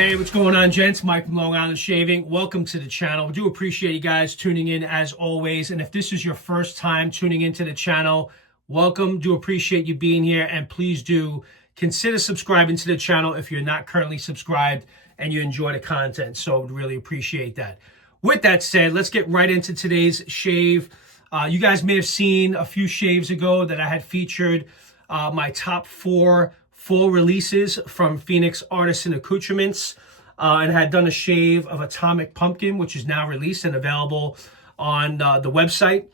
Hey, what's going on, gents? Mike from Long Island Shaving. Welcome to the channel. We do appreciate you guys tuning in as always. And if this is your first time tuning into the channel, welcome. Do appreciate you being here. And please do consider subscribing to the channel if you're not currently subscribed and you enjoy the content. So would really appreciate that. With that said, let's get right into today's shave. You guys may have seen a few shaves ago that I had featured my top 4 full releases from Phoenix Artisan Accoutrements, and had done a shave of Atomic Pumpkin, which is now released and available on the website.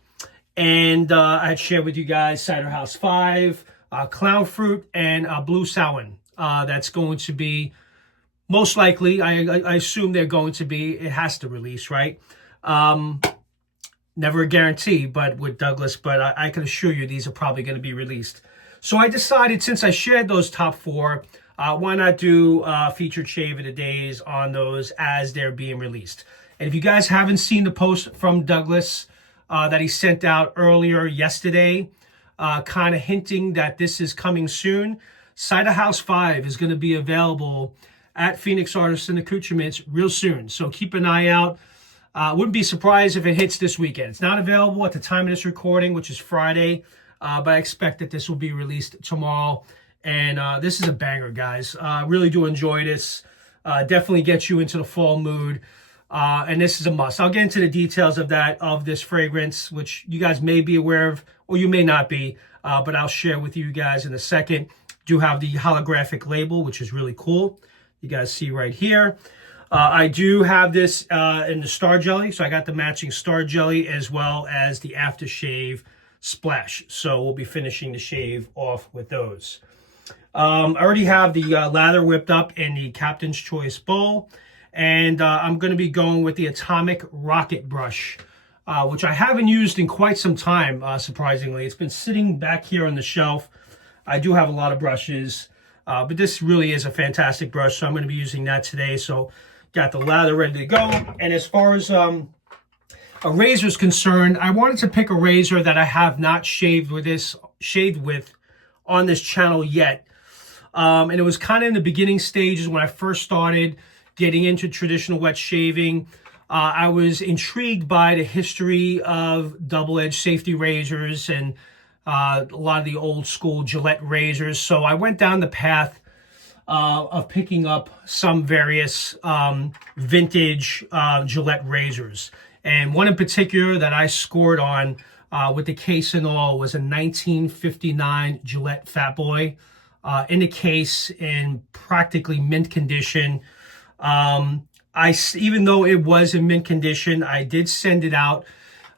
And I had shared with you guys Cider House 5, Clown Fruit, and Blue Samhain. That's going to be, most likely, I assume they're going to be, it has to release, right? Never a guarantee, but with Douglas, but I can assure you these are probably going to be released. So I decided, since I shared those top 4, why not do featured shave of the days on those as they're being released. And if you guys haven't seen the post from Douglas that he sent out earlier yesterday, kind of hinting that this is coming soon, Cider House 5 is going to be available at Phoenix Artisan Accoutrements real soon. So keep an eye out. Wouldn't be surprised if it hits this weekend. It's not available at the time of this recording, which is Friday. But I expect that this will be released tomorrow. And this is a banger, guys. Really do enjoy this. Definitely gets you into the fall mood. And this is a must. I'll get into the details of this fragrance, which you guys may be aware of, or you may not be. But I'll share with you guys in a second. Do have the holographic label, which is really cool. You guys see right here. I do have this in the Star Jelly. So I got the matching Star Jelly as well as the aftershave splash. So we'll be finishing the shave off with those. I already have the lather whipped up in the Captain's Choice bowl. And I'm going to be going with the Atomic Rocket Brush, which I haven't used in quite some time, surprisingly. It's been sitting back here on the shelf. I do have a lot of brushes, but this really is a fantastic brush. So I'm going to be using that today. So got the lather ready to go. And as far as a razor is concerned, I wanted to pick a razor that I have not shaved with on this channel yet. And it was kind of in the beginning stages when I first started getting into traditional wet shaving. I was intrigued by the history of double-edged safety razors and a lot of the old school Gillette razors. So I went down the path of picking up some various vintage Gillette razors. And one in particular that I scored on with the case and all was a 1959 Gillette Fatboy in the case in practically mint condition. Even though it was in mint condition, I did send it out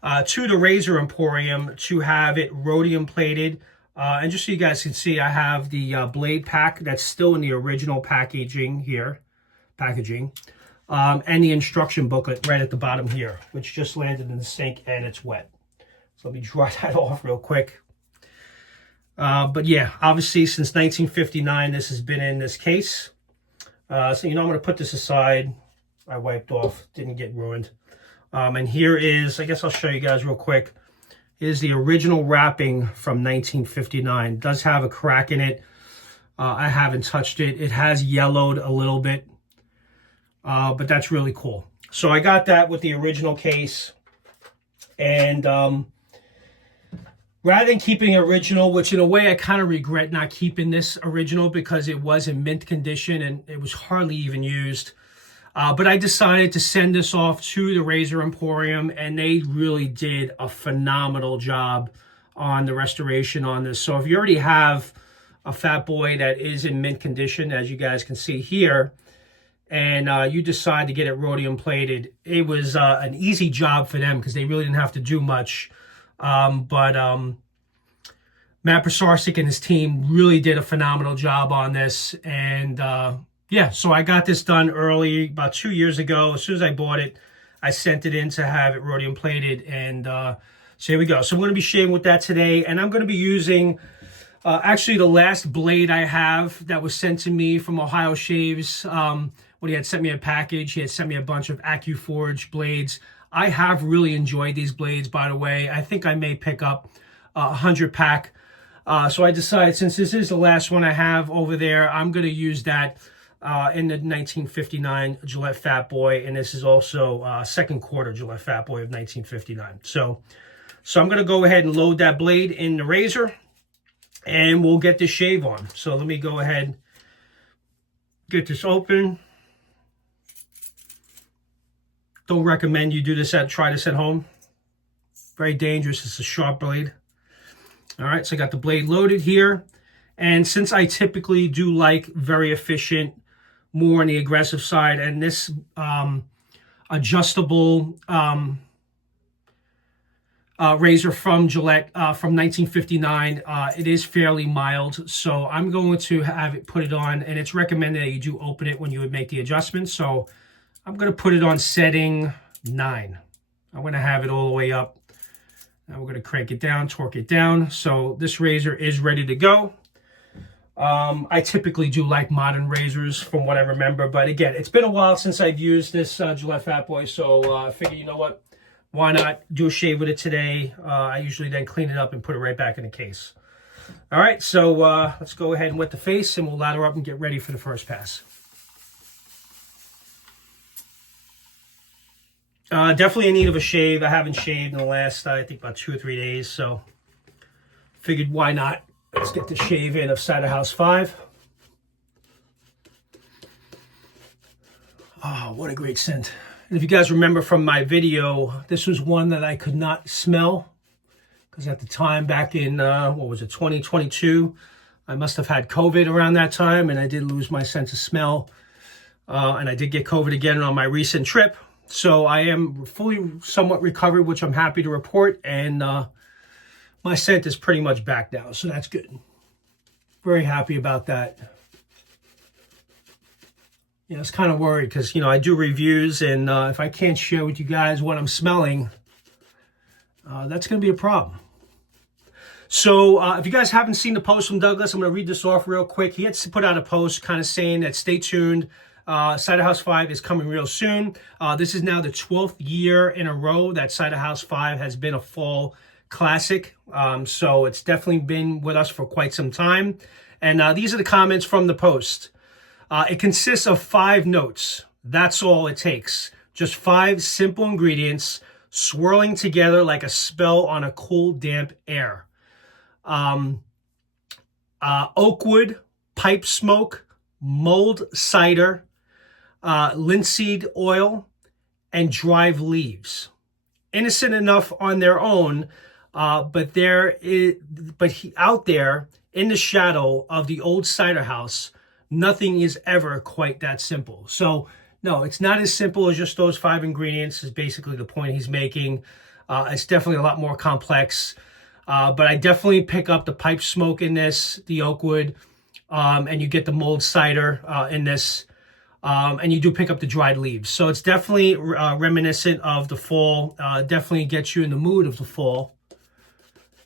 to the Razor Emporium to have it Rhodium plated. And just so you guys can see, I have the blade pack that's still in the original packaging here. And the instruction booklet right at the bottom here, which just landed in the sink and it's wet. So let me dry that off real quick. But yeah, obviously since 1959, this has been in this case. So, I'm going to put this aside. I wiped off, didn't get ruined. And here is, I guess I'll show you guys real quick. Here's the original wrapping from 1959. It does have a crack in it. I haven't touched it. It has yellowed a little bit. But that's really cool. So I got that with the original case. And rather than keeping original, which in a way I kind of regret not keeping this original because it was in mint condition and it was hardly even used. But I decided to send this off to the Razor Emporium, and they really did a phenomenal job on the restoration on this. So if you already have a Fatboy that is in mint condition, as you guys can see here, and you decide to get it Rhodium plated, it was an easy job for them because they really didn't have to do much. But Matt Prosarsik and his team really did a phenomenal job on this. And yeah, so I got this done early, about 2 years ago. As soon as I bought it, I sent it in to have it Rhodium plated. And so here we go. So I'm going to be shaving with that today. And I'm going to be using actually the last blade I have that was sent to me from Ohio Shaves. When he had sent me a package, he had sent me a bunch of AccuForge blades. I have really enjoyed these blades, by the way. I think I may pick up a 100 pack. So I decided, since this is the last one I have over there, I'm going to use that. in the 1959 Gillette Fatboy, and this is also second quarter Gillette Fatboy of 1959. So I'm going to go ahead and load that blade in the razor, and we'll get this shave on. So let me go ahead, get this open. Don't recommend you do this try this at home. Very dangerous. It's a sharp blade. All right, so I got the blade loaded here. And since I typically do like very efficient, more on the aggressive side, and this adjustable razor from Gillette from 1959, it is fairly mild. So I'm going to have it put it on, and it's recommended that you do open it when you would make the adjustment. So I'm going to put it on setting 9. I'm going to have it all the way up. Now we're going to crank it down, torque it down. So this razor is ready to go. I typically do like modern razors from what I remember. But again, it's been a while since I've used this Gillette Fatboy. So I figured, you know what? Why not do a shave with it today? I usually then clean it up and put it right back in the case. All right, so let's go ahead and wet the face, and we'll lather up and get ready for the first pass. Definitely in need of a shave. I haven't shaved in the last, I think, about 2 or 3 days. So figured, why not? Let's get the shave in of Cider House 5. Oh, what a great scent. And if you guys remember from my video, this was one that I could not smell. Because at the time, back in, 2022, I must have had COVID around that time. And I did lose my sense of smell. And I did get COVID again on my recent trip. So I am fully somewhat recovered, which I'm happy to report. And my scent is pretty much back now. So that's good. Very happy about that. You know, I was kind of worried because, you know, I do reviews. And if I can't share with you guys what I'm smelling, that's going to be a problem. So if you guys haven't seen the post from Douglas, I'm going to read this off real quick. He had to put out a post kind of saying that stay tuned. Cider House 5 is coming real soon. This is now the 12th year in a row that Cider House 5 has been a fall classic. So it's definitely been with us for quite some time. And these are the comments from the post. It consists of 5 notes. That's all it takes. Just 5 simple ingredients swirling together like a spell on a cool, damp air. Oakwood, pipe smoke, mulled cider, linseed oil, and dried leaves. Innocent enough on their own, but out there in the shadow of the old cider house, nothing is ever quite that simple. So no, it's not as simple as just those 5 ingredients is basically the point he's making. It's definitely a lot more complex. But I definitely pick up the pipe smoke in this, the Oakwood, and you get the mulled cider in this. And you do pick up the dried leaves. So it's definitely reminiscent of the fall. Definitely gets you in the mood of the fall.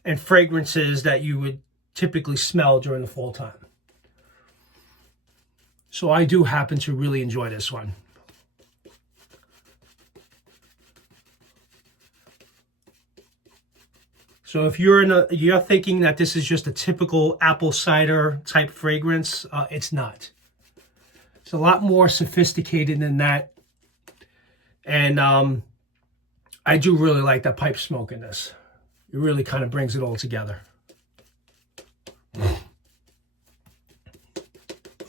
And fragrances that you would typically smell during the fall time. So I do happen to really enjoy this one. So if you're thinking that this is just a typical apple cider type fragrance, it's not. It's a lot more sophisticated than that. And I do really like that pipe smoke in this. It really kind of brings it all together.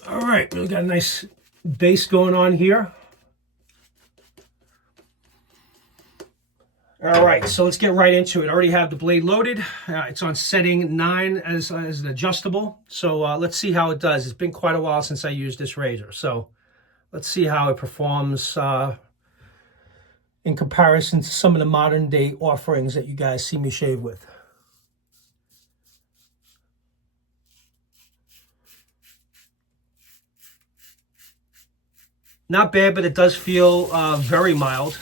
All right, we got a nice base going on here. All right, so let's get right into it. I already have the blade loaded. It's on setting 9 as an adjustable. So let's see how it does. It's been quite a while since I used this razor. So let's see how it performs in comparison to some of the modern day offerings that you guys see me shave with. Not bad, but it does feel very mild.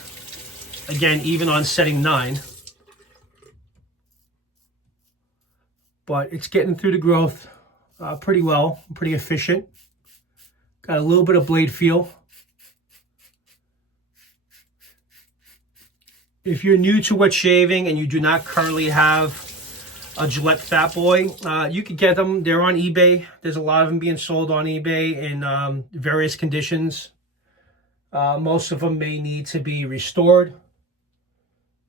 Again, even on setting 9. But it's getting through the growth pretty well, pretty efficient. Got a little bit of blade feel. If you're new to wet shaving and you do not currently have a Gillette Fatboy. You could get them. They're on eBay. There's a lot of them being sold on eBay in various conditions. Most of them may need to be restored.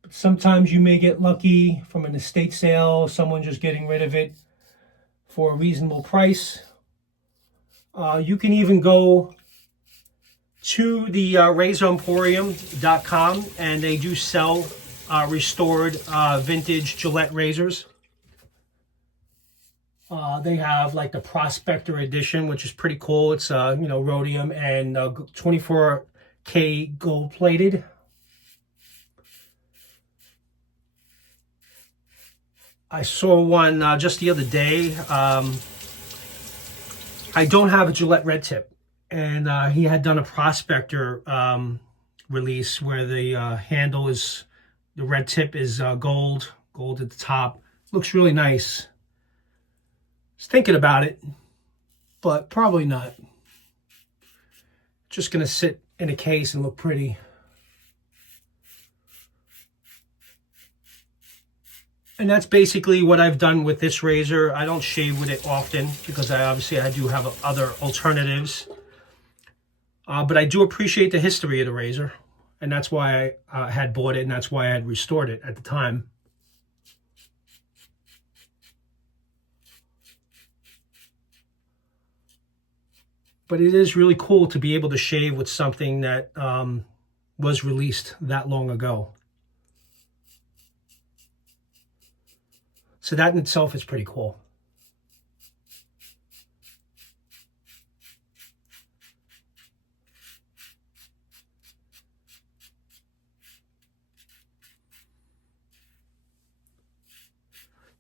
But sometimes you may get lucky from an estate sale, someone just getting rid of it for a reasonable price. You can even go to the razoremporium.com, and they do sell restored vintage Gillette razors. They have like the Prospector edition, which is pretty cool. It's rhodium and 24K gold plated. I saw one just the other day. I don't have a Gillette red tip, and he had done a Prospector release where the handle is, the red tip is gold at the top. Looks really nice. Was thinking about it, but probably not. Just gonna sit in a case and look pretty. And that's basically what I've done with this razor. I don't shave with it often because I do have other alternatives. But I do appreciate the history of the razor. And that's why I had bought it, and that's why I had restored it at the time. But it is really cool to be able to shave with something that was released that long ago. So that in itself is pretty cool.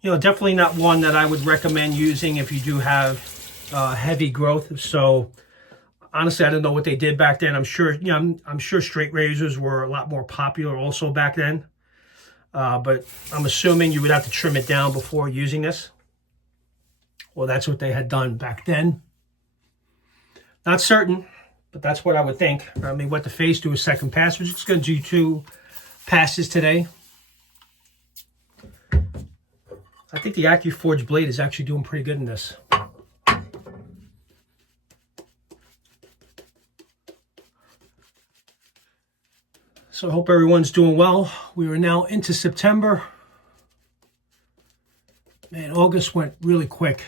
Definitely not one that I would recommend using if you do have heavy growth. So honestly, I don't know what they did back then. I'm sure, I'm sure straight razors were a lot more popular also back then. But I'm assuming you would have to trim it down before using this. Well, that's what they had done back then. Not certain, but that's what I would think. I mean, what the face do a second pass. We're just going to do 2 passes today. I think the AccuForge blade is actually doing pretty good in this. So I hope everyone's doing well. We are now into September. Man, August went really quick.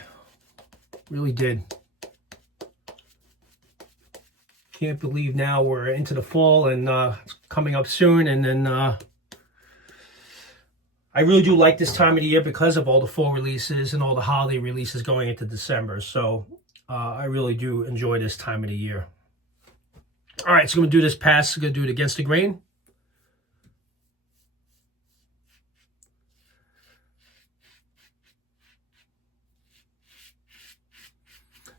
Really did. Can't believe now we're into the fall and it's coming up soon. And then I really do like this time of the year because of all the fall releases and all the holiday releases going into December. So I really do enjoy this time of the year. All right, so I'm going to do this pass. I'm going to do it against the grain.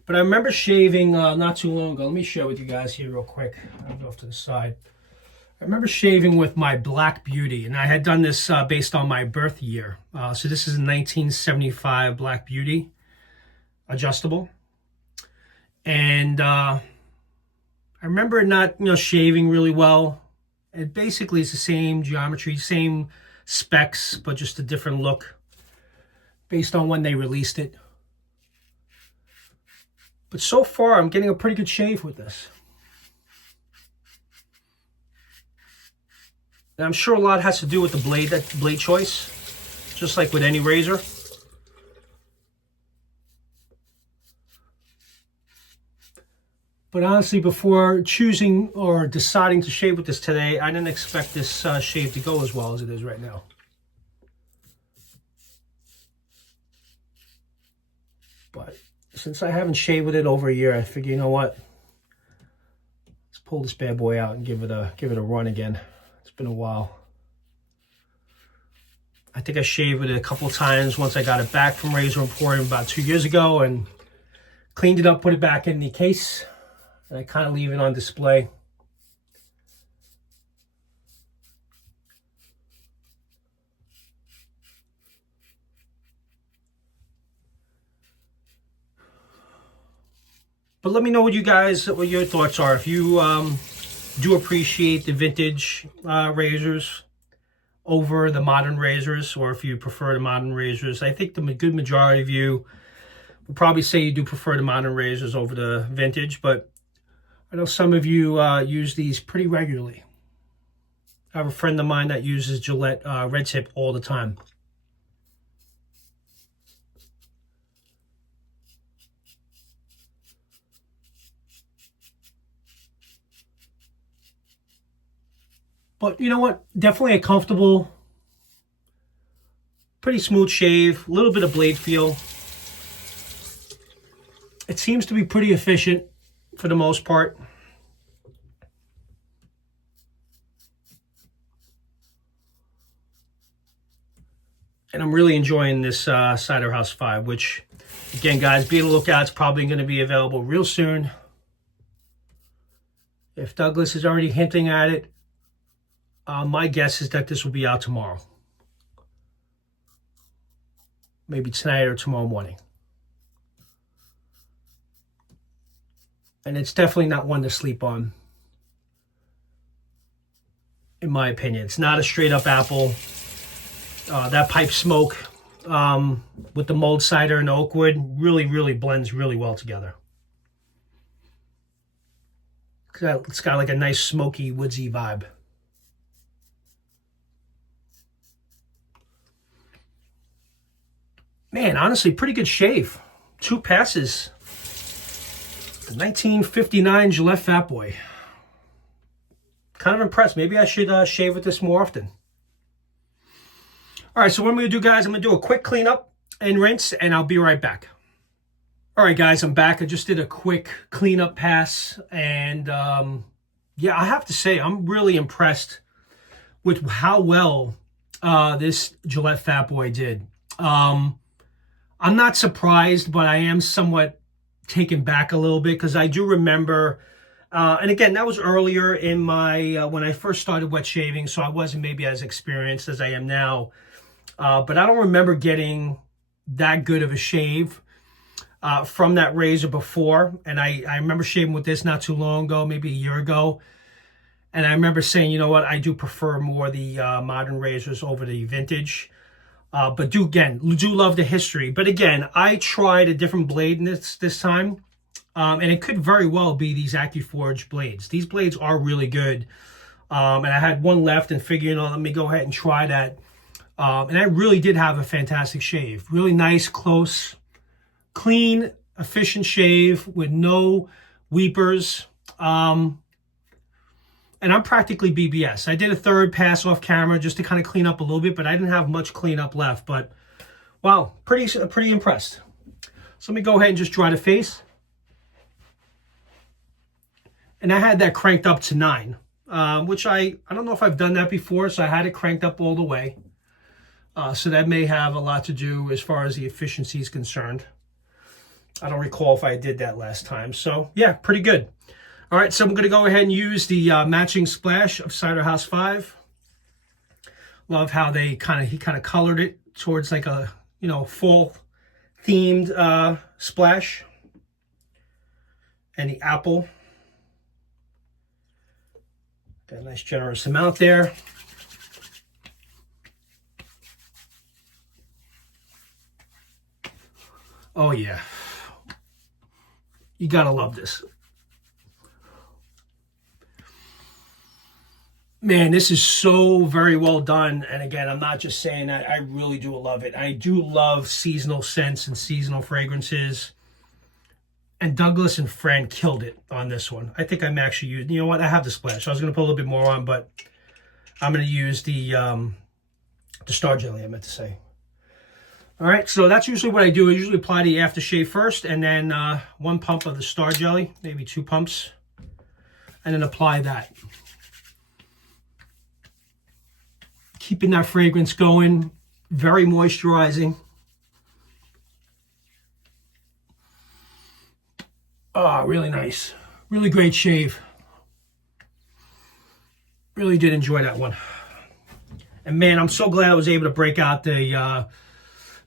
But I remember shaving not too long ago. Let me share with you guys here real quick. I'll go off to the side. I remember shaving with my Black Beauty, and I had done this based on my birth year. So this is a 1975 Black Beauty adjustable. And I remember it not, shaving really well. It basically is the same geometry, same specs, but just a different look based on when they released it. But so far, I'm getting a pretty good shave with this. And I'm sure a lot has to do with the blade choice, just like with any razor. But honestly, before choosing or deciding to shave with this today, I didn't expect this shave to go as well as it is right now. But since I haven't shaved with it over a year, I figure, you know what? Let's pull this bad boy out and give it a run again. It's been a while. I think I shaved with it a couple of times once I got it back from Razor Emporium about 2 years ago and cleaned it up, put it back in the case, and I kind of leave it on display. But let me know what your thoughts are. If you do appreciate the vintage razors, over the modern razors, or if you prefer the modern razors. I think the good majority of you would probably say you do prefer the modern razors over the vintage, but I know some of you use these pretty regularly. I have a friend of mine that uses Gillette Red Tip all the time. But you know what? Definitely a comfortable, pretty smooth shave, a little bit of blade feel. It seems to be pretty efficient for the most part. And I'm really enjoying this Cider House 5, which, again, guys, be on the lookout. It's probably going to be available real soon. If Douglas is already hinting at it, my guess is that this will be out tomorrow. Maybe tonight or tomorrow morning. And it's definitely not one to sleep on, in my opinion. It's not a straight up apple. That pipe smoke with the mulled cider and Oakwood really blends really well together. It's got like a nice smoky, woodsy vibe. Man, honestly, pretty good shave. 2 passes. The 1959 Gillette Fatboy. Kind of impressed. Maybe I should shave with this more often. All right, so what I'm going to do, guys, I'm going to do a quick cleanup and rinse, and I'll be right back. All right, guys, I'm back. I just did a quick cleanup pass, and yeah, I have to say, I'm really impressed with how well this Gillette Fatboy did. I'm not surprised, but I am somewhat taken back a little bit, because I do remember, and again, that was earlier in my, when I first started wet shaving, so I wasn't maybe as experienced as I am now, but I don't remember getting that good of a shave from that razor before, and I remember shaving with this not too long ago, maybe a year ago, and I remember saying, you know what, I do prefer more the modern razors over the vintage. But do love the history. But again, I tried a different blade this time, and it could very well be these AccuForge blades. These blades are really good, and I had one left and figured, let me go ahead and try that. And I really did have a fantastic shave. Really nice, close, clean, efficient shave with no weepers. And I'm practically BBS. I did a third pass off camera just to kind of clean up a little bit, but I didn't have much cleanup left. But wow, pretty impressed. So let me go ahead and just dry the face. And I had that cranked up to 9, which I don't know if I've done that before, so I had it cranked up all the way. So that may have a lot to do as far as the efficiency is concerned. I don't recall if I did that last time. So yeah, pretty good. All right, so I'm going to go ahead and use the matching splash of Cider House 5. Love how he kind of colored it towards like a, fall themed splash. And the apple. Got a nice generous amount there. Oh yeah. You gotta love this. Man, this is so very well done. And again, I'm not just saying that. I really do love it. I do love seasonal scents and seasonal fragrances. And Douglas and Friend killed it on this one. I think I'm actually using, you know what? I have the splash. I was going to put a little bit more on, but I'm going to use the Star Jelly, I meant to say. All right, so that's usually what I do. I usually apply the aftershave first, and then 1 pump of the Star Jelly, maybe 2 pumps, and then apply that. Keeping that fragrance going, very moisturizing. Oh, really nice. Really great shave. Really did enjoy that one. And man, I'm so glad I was able to break out the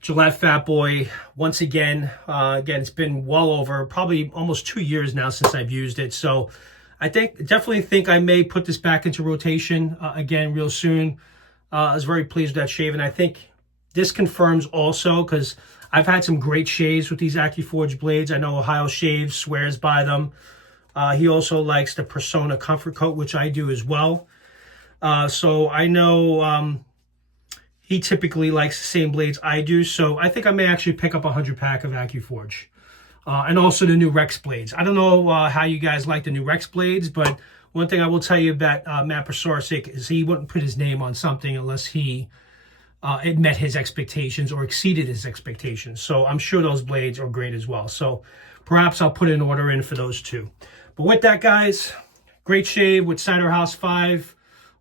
Gillette Fatboy once again. Again, it's been well over probably almost 2 years now since I've used it. So I definitely think I may put this back into rotation again real soon. I was very pleased with that shave, and I think this confirms also, because I've had some great shaves with these AccuForge blades. I know Ohio Shave swears by them. He also likes the Persona Comfort Coat, which I do as well. So I know he typically likes the same blades I do. So I think I may actually pick up a 100-pack of AccuForge. And also the new Rex blades. I don't know how you guys like the new Rex blades, but one thing I will tell you about Matt Prosorsic is he wouldn't put his name on something unless it met his expectations or exceeded his expectations. So I'm sure those blades are great as well. So perhaps I'll put an order in for those too. But with that, guys, great shave with Cider House 5.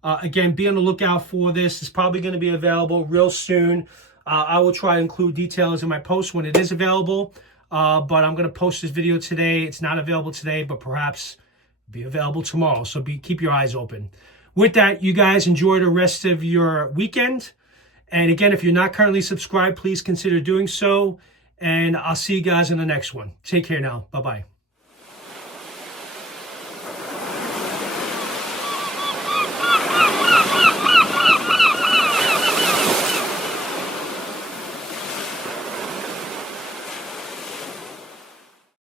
Again, be on the lookout for this. It's probably going to be available real soon. I will try to include details in my post when it is available. But I'm going to post this video today. It's not available today, but perhaps be available tomorrow. So keep your eyes open. With that, you guys enjoy the rest of your weekend. And again, if you're not currently subscribed, please consider doing so. And I'll see you guys in the next one. Take care now. Bye-bye.